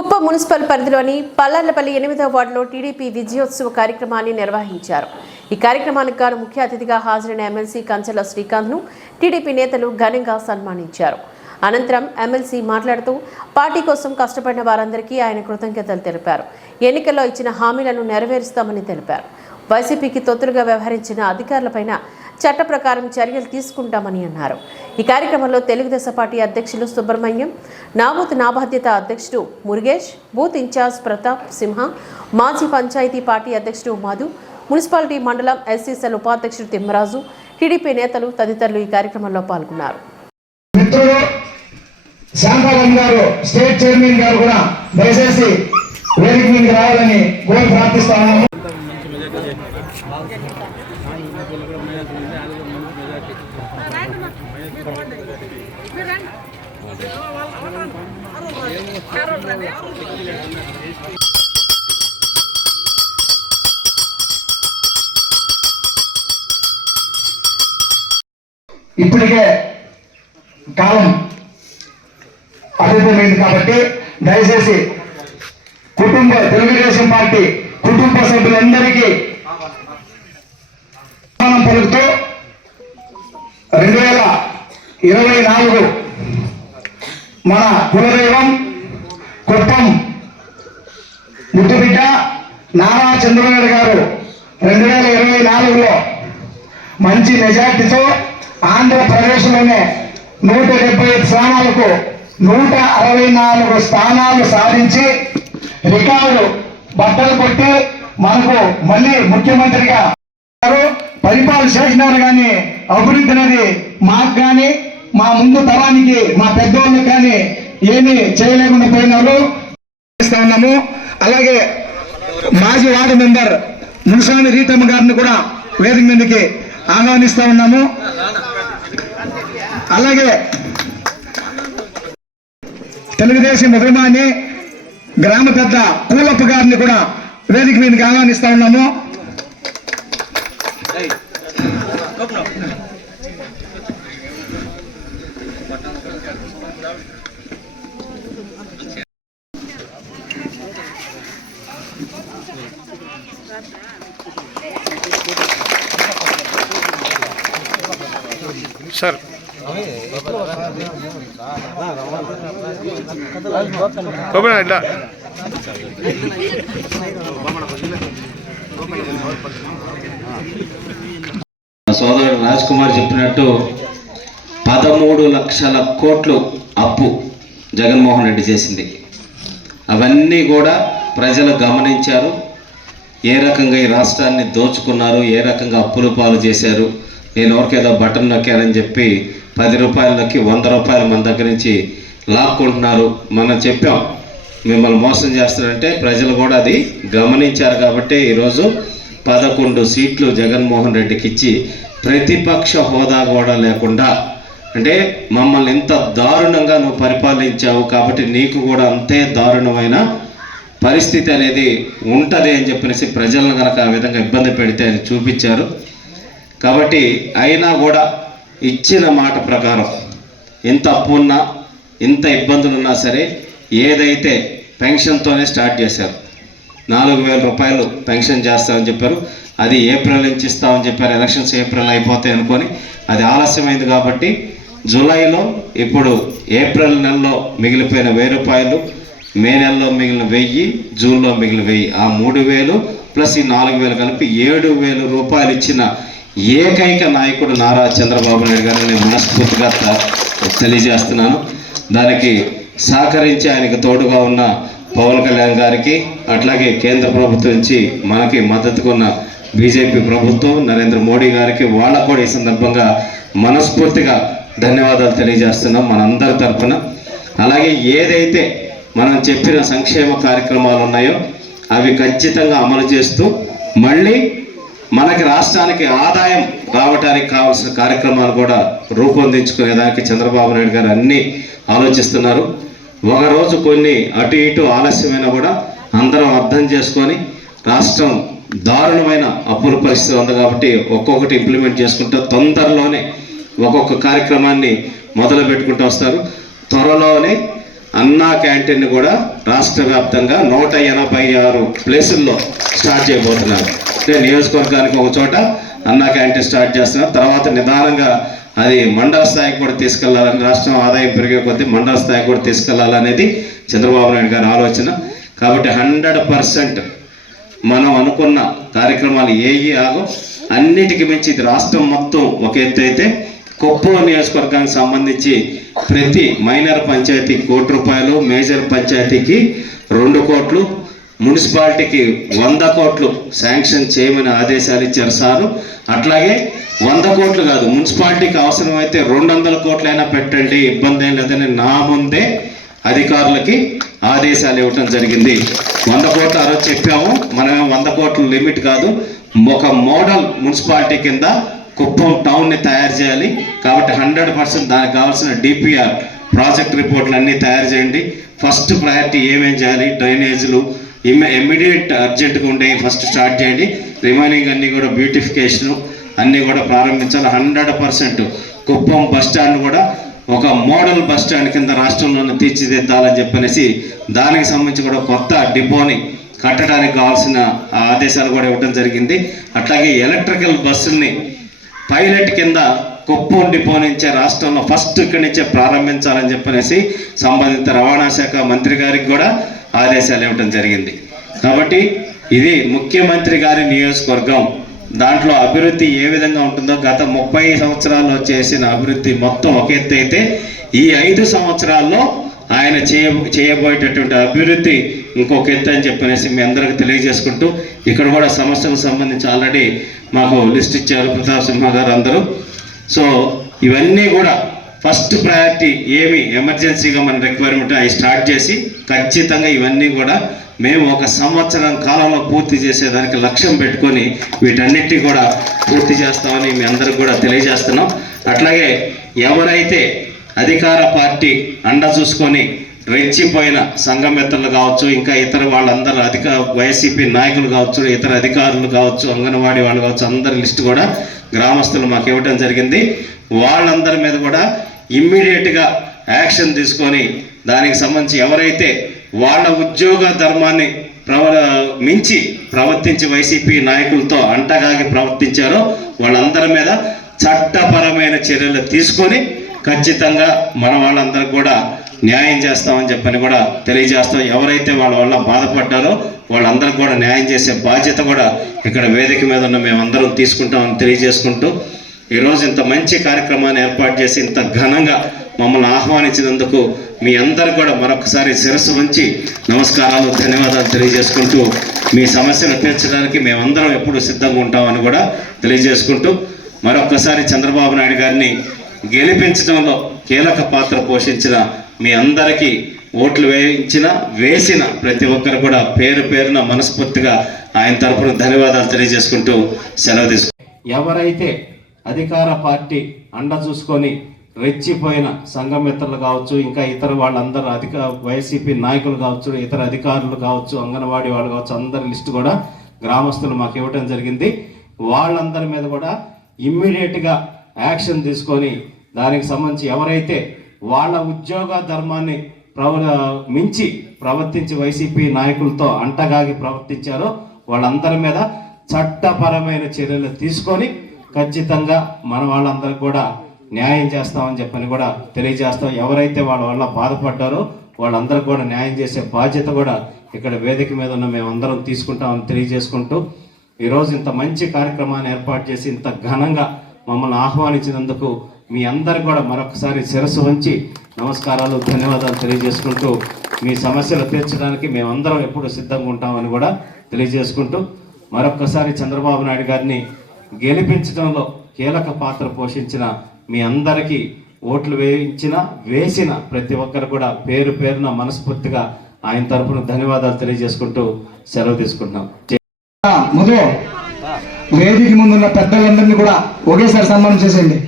కుప్ప మున్సిపల్ పరిధిలోని పల్లార్లపల్లి ఎనిమిదవ వార్డులో టీడీపీ విజయోత్సవ కార్యక్రమాన్ని నిర్వహించారు. ఈ కార్యక్రమానికి గాను ముఖ్య అతిథిగా హాజరైన ఎమ్మెల్సీ కంచెల శ్రీకాంత్ను టీడీపీ నేతలు ఘనంగా సన్మానించారు. అనంతరం ఎమ్మెల్సీ మాట్లాడుతూ పార్టీ కోసం కష్టపడిన వారందరికీ ఆయన కృతజ్ఞతలు తెలిపారు. ఎన్నికల్లో ఇచ్చిన హామీలను నెరవేరుస్తామని తెలిపారు. వైసీపీకి తొత్తులుగా వ్యవహరించిన అధికారులపైన చట్ట ప్రకారం చర్యలు తీసుకుంటామని అన్నారు. ఈ కార్యక్రమంలో తెలుగుదేశం పార్టీ అధ్యక్షులు సుబ్రహ్మణ్యం నాబూత్ నాబాధ్యత అధ్యక్షుడు మురుగేష్ బూత్ ఇన్ఛార్జ్ ప్రతాప్ సింహ మాజీ పంచాయతీ పార్టీ అధ్యక్షుడు మధు మున్సిపాలిటీ మండలం ఎస్సీసెల్ ఉపాధ్యక్షుడు తిమ్మరాజు టీడీపీ నేతలు తదితరులు ఈ కార్యక్రమంలో పాల్గొన్నారు. గారు స్టేట్ చైర్మన్ గారు కూడా దయచేసి వేదిక మీదకి రావాలని కోరి ప్రార్థిస్తా ఉన్నాము ఇప్పటికే కాలం అభివృద్ధి కాబట్టి దయచేసి కుటుంబ తెలుగుదేశం పార్టీ కుటుంబ సభ్యులందరికీ పలుకుతూ ఇరవై నాలుగు. మన కులదైవం కుప్పం ముద్దుబిడ్డ నారా చంద్రబాబు గారు రెండు వేల ఇరవై నాలుగులో మంచి మెజార్టీతో ఆంధ్రప్రదేశ్లోనే నూట డెబ్బై ఐదు స్థానాలకు నూట అరవై నాలుగు స్థానాలు సాధించి రికార్డు బట్టలు కొట్టి మనకు మళ్ళీ ముఖ్యమంత్రిగా పరిపాలన చేసినారు కానీ అభివృద్ధి అనేది మాకు కానీ మా ముందు తరానికి మా పెద్దోళ్ళకి కానీ ఏమీ చేయలేకుండా పోయిన వాళ్ళు ఉన్నాము. అలాగే మాజీ వార్డు మెంబర్ మున్సామి రీతమ్మ గారిని కూడా వేదిక మీదకి ఆహ్వానిస్తా ఉన్నాము. అలాగే తెలుగుదేశం అభిమాని గ్రామ పెద్ద కూలప్ప గారిని కూడా వేదిక మీదకి ఆహ్వానిస్తా ఉన్నాము. ఇట్లా? సోదరుడు రాజ్ కుమార్ చెప్పినట్టు పదమూడు లక్షల కోట్లు అప్పు జగన్మోహన్ రెడ్డి చేసింది. అవన్నీ కూడా ప్రజలు గమనించారు. ఏ రకంగా ఈ రాష్ట్రాన్ని దోచుకున్నారు ఏ రకంగా అప్పులు పాలు చేశారు నేను ఎవరికేదో బటన్ నొక్కానని చెప్పి పది రూపాయలకి నొక్కి వంద రూపాయలు మన దగ్గర నుంచి లాక్కుంటున్నారు. మనం చెప్పాం మిమ్మల్ని మోసం చేస్తారంటే ప్రజలు కూడా అది గమనించారు కాబట్టి ఈరోజు పదకొండు సీట్లు జగన్మోహన్ రెడ్డికి ఇచ్చి ప్రతిపక్ష హోదా కూడా లేకుండా అంటే మమ్మల్ని ఇంత దారుణంగా నువ్వు పరిపాలించావు కాబట్టి నీకు కూడా అంతే దారుణమైన పరిస్థితి అనేది ఉంటుంది అని చెప్పేసి ప్రజలను కనుక ఆ విధంగా ఇబ్బంది పెడితే అది చూపించారు. కాబట్టి అయినా కూడా ఇచ్చిన మాట ప్రకారం ఎంత అప్పు ఉన్నా ఎంత ఇబ్బందులు ఉన్నా సరే ఏదైతే పెన్షన్తోనే స్టార్ట్ చేశారు. నాలుగు వేల రూపాయలు పెన్షన్ చేస్తామని చెప్పారు. అది ఏప్రిల్ నుంచి ఇస్తామని చెప్పారు. ఎలక్షన్స్ ఏప్రిల్ అయిపోతాయి అనుకొని అది ఆలస్యమైంది కాబట్టి జూలైలో ఇప్పుడు ఏప్రిల్ నెలలో మిగిలిపోయిన వెయ్యి రూపాయలు మే నెలలో మిగిలిన వెయ్యి జూన్లో మిగిలిన వెయ్యి. ఆ మూడు వేలు ప్లస్ ఈ నాలుగు వేలు కలిపి ఏడు వేలు రూపాయలు ఇచ్చిన ఏకైక నాయకుడు నారా చంద్రబాబు నాయుడు గారిని నేను మనస్ఫూర్తిగా తెలియజేస్తున్నాను. దానికి సహకరించి ఆయనకు తోడుగా ఉన్న పవన్ కళ్యాణ్ గారికి అట్లాగే కేంద్ర ప్రభుత్వం నుంచి మనకి మద్దతుకున్న బీజేపీ ప్రభుత్వం నరేంద్ర మోడీ గారికి వాళ్ళకు కూడా ఈ సందర్భంగా మనస్ఫూర్తిగా ధన్యవాదాలు తెలియజేస్తున్నాం మనందరి తరఫున అలాగే ఏదైతే మనం చెప్పిన సంక్షేమ కార్యక్రమాలు ఉన్నాయో అవి ఖచ్చితంగా అమలు చేస్తూ మళ్ళీ మనకి రాష్ట్రానికి ఆదాయం రావడానికి కావాల్సిన కార్యక్రమాలు కూడా రూపొందించుకునేదానికి చంద్రబాబు నాయుడు గారు అన్నీ ఆలోచిస్తున్నారు. ఒకరోజు కొన్ని అటు ఇటు ఆలస్యమైనా కూడా అందరం అర్థం చేసుకొని రాష్ట్రం దారుణమైన అప్పుల పరిస్థితి ఉంది కాబట్టి ఒక్కొక్కటి ఇంప్లిమెంట్ చేసుకుంటూ తొందరలోనే ఒక్కొక్క కార్యక్రమాన్ని మొదలు పెట్టుకుంటూ వస్తారు. త్వరలోనే అన్నా క్యాంటీన్ కూడా రాష్ట్ర వ్యాప్తంగా నూట ఎనభై ఆరు ప్లేసుల్లో స్టార్ట్ చేయబోతున్నారు. అంటే నియోజకవర్గానికి ఒక చోట అన్నా క్యాంటీన్ స్టార్ట్ చేస్తున్నారు. తర్వాత నిదానంగా అది మండల స్థాయికి కూడా తీసుకెళ్ళాలని రాష్ట్రం ఆదాయం పెరిగే కొద్దీ మండల స్థాయికి కూడా తీసుకెళ్ళాలనేది చంద్రబాబు నాయుడు గారి ఆలోచన. కాబట్టి హండ్రెడ్ పర్సెంట్ మనం అనుకున్న కార్యక్రమాలు ఏవి ఆగో అన్నిటికీ మించి ఇది రాష్ట్రం మొత్తం ఒక ఎత్తు అయితే కొప్పూరు నియోజకవర్గానికి సంబంధించి ప్రతి మైనర్ పంచాయతీకి కోటి రూపాయలు మేజర్ పంచాయతీకి రెండు కోట్లు మున్సిపాలిటీకి వంద కోట్లు శాంక్షన్ చేయమని ఆదేశాలు ఇచ్చారు సారు. అట్లాగే వంద కోట్లు కాదు మున్సిపాలిటీకి అవసరమైతే రెండు వందల కోట్లైనా పెట్టండి ఇబ్బంది ఏం లేదని నా ముందే అధికారులకి ఆదేశాలు ఇవ్వటం జరిగింది. వంద కోట్లు ఆ రోజు చెప్పాము మనమే వంద కోట్ల లిమిట్ కాదు. ఒక మోడల్ మున్సిపాలిటీ కింద కుప్పం టౌన్ని తయారు చేయాలి. కాబట్టి హండ్రెడ్ పర్సెంట్ దానికి కావాల్సిన డిపిఆర్ ప్రాజెక్ట్ రిపోర్ట్లు అన్నీ తయారు చేయండి. ఫస్ట్ ప్రయారిటీ ఏమేం చేయాలి? డ్రైనేజీలు ఇమ్మీడియట్ అర్జెంట్గా ఉండే ఫస్ట్ స్టార్ట్ చేయండి. రిమైనింగ్ అన్నీ కూడా బ్యూటిఫికేషను అన్నీ కూడా ప్రారంభించాలి. Hundred percent Kuppam bus stand కూడా ఒక మోడల్ బస్ స్టాండ్ కింద రాష్ట్రంలోనే తీర్చిదిద్దాలని చెప్పనేసి దానికి సంబంధించి కూడా కొత్త డిపోని కట్టడానికి కావాల్సిన ఆదేశాలు కూడా ఇవ్వడం జరిగింది. అట్లాగే ఎలక్ట్రికల్ బస్సుల్ని పైలట్ కింద కుప్పం డిపో నుంచే రాష్ట్రంలో ఫస్ట్ ఇక్కడి నుంచే ప్రారంభించాలని చెప్పనేసి సంబంధిత రవాణా శాఖ మంత్రి గారికి కూడా ఆదేశాలు ఇవ్వడం జరిగింది. కాబట్టి ఇది ముఖ్యమంత్రి గారి నియోజకవర్గం. దాంట్లో అభివృద్ధి ఏ విధంగా ఉంటుందో గత ముప్పై సంవత్సరాల్లో చేసిన అభివృద్ధి మొత్తం ఒక ఎత్తు అయితే ఈ ఐదు సంవత్సరాల్లో ఆయన చేయ చేయబోయేటటువంటి అభివృద్ధి ఇంకొక ఎత్తు అని చెప్పనేసి మీ అందరికి తెలియజేసుకుంటూ ఇక్కడ కూడా సమస్యలకు సంబంధించి ఆల్రెడీ మాకు లిస్ట్ ఇచ్చారు ప్రతాప్ సింహ గారు అందరూ. సో ఇవన్నీ కూడా ఫస్ట్ ప్రయారిటీ ఏమి? ఎమర్జెన్సీగా మన రిక్వైర్మెంట్ అవి స్టార్ట్ చేసి ఖచ్చితంగా ఇవన్నీ కూడా మేము ఒక సంవత్సరం కాలంలో పూర్తి చేసేదానికి లక్ష్యం పెట్టుకొని వీటన్నిటి కూడా పూర్తి చేస్తామని మీ అందరికి కూడా తెలియజేస్తున్నాం. అట్లాగే ఎవరైతే అధికార పార్టీ అండ చూసుకొని రెచ్చిపోయిన సంఘమిత్రులు కావచ్చు ఇంకా ఇతర వాళ్ళందరూ అధిక వైసీపీ నాయకులు కావచ్చు ఇతర అధికారులు కావచ్చు అంగన్వాడీ వాళ్ళు కావచ్చు అందరి లిస్ట్ కూడా గ్రామస్తులు మాకు ఇవ్వడం జరిగింది. వాళ్ళందరి మీద కూడా ఇమ్మీడియట్గా యాక్షన్ తీసుకొని దానికి సంబంధించి ఎవరైతే వాళ్ళ ఉద్యోగ ధర్మాన్ని ప్రవ మించి ప్రవర్తించి వైసీపీ నాయకులతో అంటగాగి ప్రవర్తించారో వాళ్ళందరి మీద చట్టపరమైన చర్యలు తీసుకొని ఖచ్చితంగా మన వాళ్ళందరూ కూడా న్యాయం చేస్తామని చెప్పని కూడా తెలియజేస్తాం. ఎవరైతే వాళ్ళ వల్ల బాధపడ్డారో వాళ్ళందరికీ కూడా న్యాయం చేసే బాధ్యత కూడా ఇక్కడ వేదిక మీద ఉన్న మేమందరం తీసుకుంటామని తెలియజేసుకుంటూ ఈరోజు ఇంత మంచి కార్యక్రమాన్ని ఏర్పాటు చేసి ఇంత ఘనంగా మమ్మల్ని ఆహ్వానించినందుకు మీ అందరూ కూడా మరొకసారి శిరస్సు నుంచి నమస్కారాలు ధన్యవాదాలు తెలియజేసుకుంటూ మీ సమస్యలు తీర్చడానికి మేమందరం ఎప్పుడు సిద్ధంగా ఉంటామని కూడా తెలియజేసుకుంటూ మరొకసారి చంద్రబాబు నాయుడు గారిని గెలిపించడంలో కీలక పాత్ర పోషించిన మీ అందరికీ ఓట్లు వేయించిన వేసిన ప్రతి ఒక్కరు కూడా పేరు పేరున మనస్ఫూర్తిగా ఆయన తరఫున ధన్యవాదాలు తెలియజేసుకుంటూ సెలవు తీసుకు ఎవరైతే అధికార పార్టీ అండ చూసుకొని రెచ్చిపోయిన సంఘమిత్రులు కావచ్చు ఇంకా ఇతర వాళ్ళందరూ అధిక వైసీపీ నాయకులు కావచ్చు ఇతర అధికారులు కావచ్చు అంగన్వాడీ వాళ్ళు కావచ్చు అందరి లిస్టు కూడా గ్రామస్తులు మాకు ఇవ్వటం జరిగింది. వాళ్ళందరి మీద కూడా ఇమ్మీడియట్గా యాక్షన్ తీసుకొని దానికి సంబంధించి ఎవరైతే వాళ్ళ ఉద్యోగ ధర్మాన్ని ప్రవ మించి ప్రవర్తించి వైసీపీ నాయకులతో అంటగాగి ప్రవర్తించారో వాళ్ళందరి మీద చట్టపరమైన చర్యలు తీసుకొని ఖచ్చితంగా మన వాళ్ళందరికీ కూడా న్యాయం చేస్తామని చెప్పని కూడా తెలియజేస్తాం. ఎవరైతే వాళ్ళ వల్ల బాధపడ్డారో వాళ్ళందరూ కూడా న్యాయం చేసే బాధ్యత కూడా ఇక్కడ వేదిక మీద ఉన్న మేమందరం తీసుకుంటామని తెలియజేసుకుంటూ ఈరోజు ఇంత మంచి కార్యక్రమాన్ని ఏర్పాటు చేసి ఇంత ఘనంగా మమ్మల్ని ఆహ్వానించినందుకు మీ అందరు కూడా మరొకసారి శిరస్సు వంచి నమస్కారాలు ధన్యవాదాలు తెలియజేసుకుంటూ మీ సమస్యలు తీర్చడానికి మేమందరం ఎప్పుడు సిద్ధంగా ఉంటామని కూడా తెలియజేసుకుంటూ మరొకసారి చంద్రబాబు నాయుడు గారిని గెలిపించడంలో కీలక పాత్ర పోషించిన మీ అందరికీ ఓట్లు వేయించిన వేసిన ప్రతి ఒక్కరు కూడా పేరు పేరున మనస్ఫూర్తిగా ఆయన తరపున ధన్యవాదాలు తెలియజేసుకుంటూ సెలవు తీసుకుంటున్నాం. ముందు వేదిక ముందున్న పెద్దలందరినీ కూడా ఒకేసారి సన్మానం చేసేయండి.